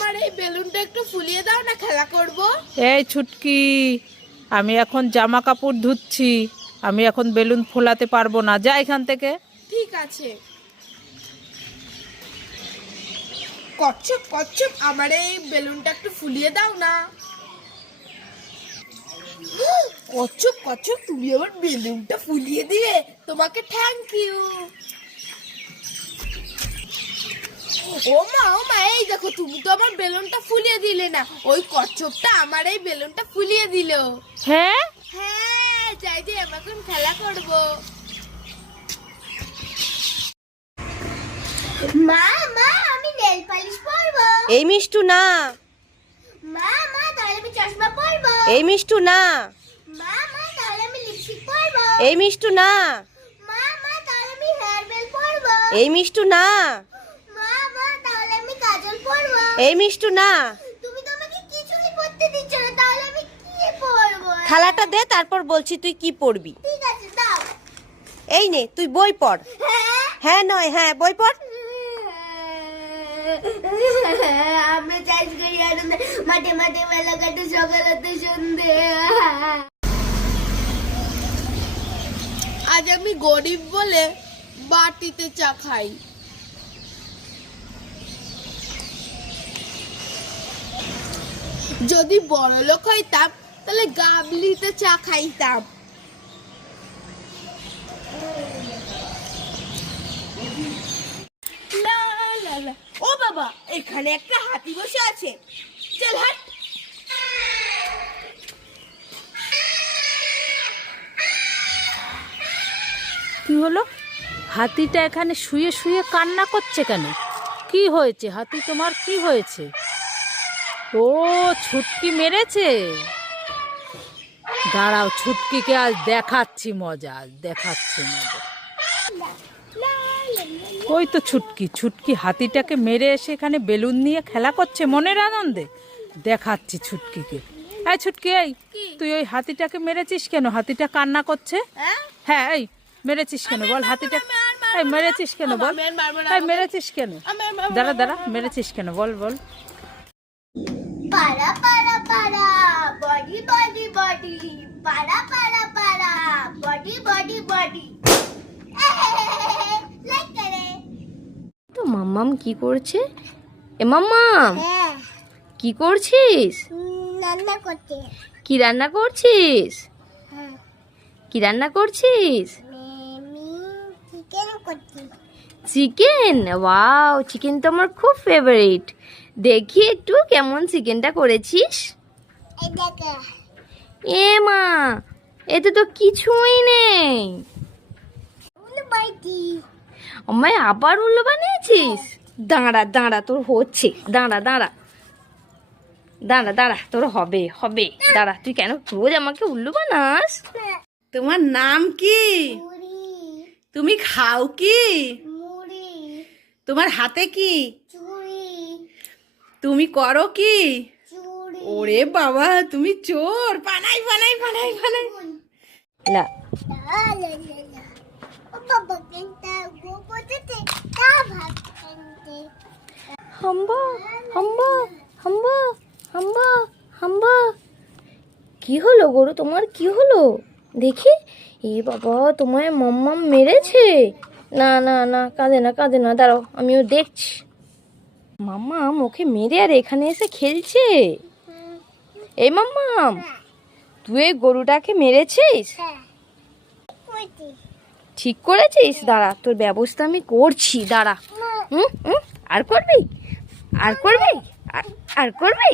আমার এই বেলুনটা একটু ফুলিয়ে দাও না, খেলা করব। এই ছুটকি, আমি এখন জামা কাপড় ধুচ্ছি, আমি এখন বেলুন ফোলাতে পারবো না, যা এখান থেকে। ঠিক আছে। কচ্ছপ কচ্ছপ, আমার এই বেলুনটা একটু ফুলিয়ে দাও না। কচ্ছপ কচ্ছপ, তুমি আমার বেলুনটা ফুলিয়ে দিলে, তোমাকে থ্যাংক ইউ। ও মা, এই দেখো, তুমি তো আমার বেলুনটা ফুলিয়ে দিলে না, ওই কচ্ছপটা আমার এই বেলুনটা ফুলিয়ে দিল। হ্যাঁ, হ্যাঁ, যাই যে আমি এখন খেলা করব। মা আমি নেল পালিশ পরবো। এই মিষ্টু না, মা তাহলে আমি চশমা পরবো। এই মিষ্টু না, মা তাহলে আমি লিপস্টিক পরবো। এই মিষ্টু না, মা তাহলে আমি হেয়ার বেল পরবো। এই মিষ্টু না, মা তাহলে আমি কাজল পরবো। এই মিষ্টু না। তুমি তো আমাকে কিছুই পরতে দিচ্ছ না, তাহলে আমি কি পরবো? থালাটা দে, তারপর বলছি তুই কি পড়বি। ঠিক আছে, দাও। এই নে, তুই বই পড়। হ্যাঁ নয় হ্যাঁ, বই পড়। আমরা চাষ করি আনন্দে, মাঠে মাঠে মেলা কাটে সকাল হতে সন্ধে। আজ আমি গরিব বলে বাটিতে চা খাই। যদি বড় লোক হইতাম তাহলে গাবলিতে চা খাইতাম। লা লা লা। ও বাবা, এখানে একটা হাতি বসে আছে, চল হাট। কি হলো? হাতিটা এখানে শুয়ে শুয়ে কান্না করছে কেন? কি হয়েছে হাতি, তোমার কি হয়েছে? ও, ছুটকি মেরেছে। দাঁড়াও, ছুটকিকে আজ দেখাচ্ছি মজা, আজ দেখাচ্ছি মজা। ওই তো ছুটকি, ছুটকি হাতিটাকে মেরে এসে এখানে বেলুন নিয়ে খেলা করছে মনের আনন্দে। দেখাচ্ছি ছুটকিকে। এই ছুটকি, এই তুই ওই হাতিটাকে মেরেছিস কেন? হাতিটা কান্না করছে। হ্যাঁ, এই মেরেছিস কেন বল? হাতিটা এই মেরেছিস কেন বল? এই মেরেছিস কেন? দাঁড়া দাঁড়া, মেরেছিস কেন বল বল। পারা পারা পারা, বডি বডি বডি, পারা পারা পারা, বডি বডি বডি। লাইক করে। তো মাম্মাম কি করছে? এ মাম্মাম, হ্যাঁ, কি করছিস? রান্না করতে। কি রান্না করছিস? হ্যাঁ, কি রান্না করছিস? আমি চিকেন করছি। চিকেন? ওয়াও, চিকেন তো আমার খুব ফেভারিট। দেখি একটু কেমন চিকেনটা করেছিস। এই দেখো। এ মা, এতে তো কিছুই নেই। উনি বাইটি। আমায় আবার উল্লু বানিয়েছিস? দাঁড়া দাঁড়া, তোর হচ্ছে। দাঁড়া দাঁড়া দাঁড়া দাঁড়া, তোর হবে হবে। দাঁড়া, তুই কেন রোজ আমাকে উল্লু বানাস? তোমার নাম কি? মুড়ি তুমি খাও কি? মুড়ি তোমার হাতে কি? চুড়ি তুমি করো কি? চুড়ি। ওরে বাবা, তুমি চোর! পানাই পানাই পানাই পানাই। লা, লা লা লা লা। ও বাবা, কেনটা গোপতেতে তা ভাত কেনতে। হাম্বা হাম্বা হাম্বা হাম্বা হাম্বা। কি হলো গরু, তোমার কি হলো দেখি? এ বাবা, তোমায় মাম্মাম মেরেছে? না না না, কাঁদে না কাঁদে না, দাঁড়াও আমিও দেখছি। মাম্মাম ওকে মেরে আর এখানে এসে খেলছে। এই মাম্মাম, তুই এই গরুটাকে মেরেছিস? হ্যাঁ, কইতি। ঠিক করেছিস? দাঁড়া, তোর ব্যবস্থা আমি করছি, দাঁড়া। হুম হুম, আর করবি? আর করবি? আর করবি?